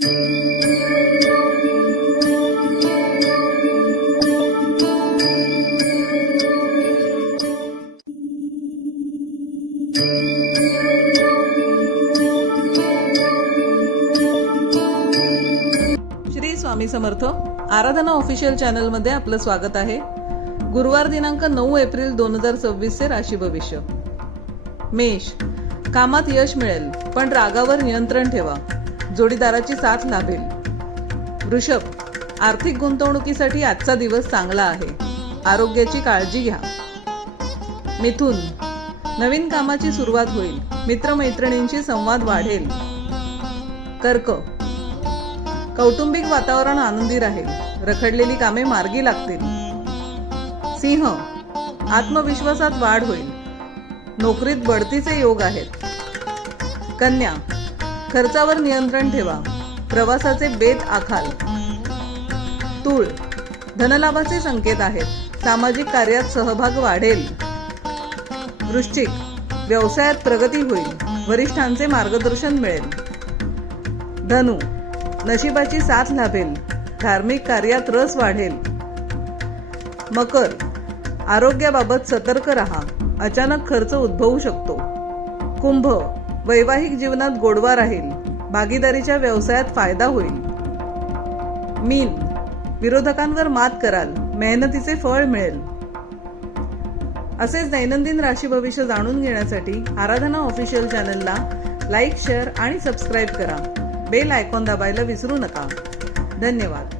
श्री स्वामी समर्थ आराधना official channel मध्ये आपलं स्वागत आहे। गुरुवार दिनांक 9 एप्रिल 2026 चे राशी भविष्य। मेष, कामात यश मिळेल पण रागावर नियंत्रण ठेवा, जोडीदाराची साथ लाभेल। वृषभ, आर्थिक गुंतवणुकीसाठी आजचा दिवस चांगला आहे, आरोग्याची काळजी घ्या। मिथुन, नवीन कामाची सुरुवात होईल, मित्रमैत्रिणींशी संवाद वाढेल। कर्क, कौटुंबिक वातावरण आनंदी राहील, रखडलेली कामे मार्गी लागतील। सिंह, आत्मविश्वासात वाढ होईल, नोकरीत बढतीचे योग आहेत। कन्या, खर्चावर नियंत्रण ठेवा, प्रवासाचे बेत आखाल। तूळ, धनलाभाचे संकेत आहेत, सामाजिक कार्यात सहभाग वाढेल। वृश्चिक, व्यवसायात प्रगती होईल, वरिष्ठांचे मार्गदर्शन मिळेल। धनु, नशिबाची साथ लाभेल, धार्मिक कार्यात रस वाढेल। मकर, आरोग्याबाबत सतर्क रहा, अचानक खर्च उद्भवू शकतो। कुंभ, वैवाहिक जीवनात गोडवा राहील, भागीदारीच्या व्यवसायात फायदा होईल। मीन, विरोधकांवर मात कराल, मेहनतीचे फळ मिळेल। असेच दैनंदिन राशी भविष्य जाणून घेण्यासाठी आराधना ऑफिशियल चॅनलला लाईक, शेअर आणि सबस्क्राईब करा। बेल आयकॉन दाबायला विसरू नका। धन्यवाद।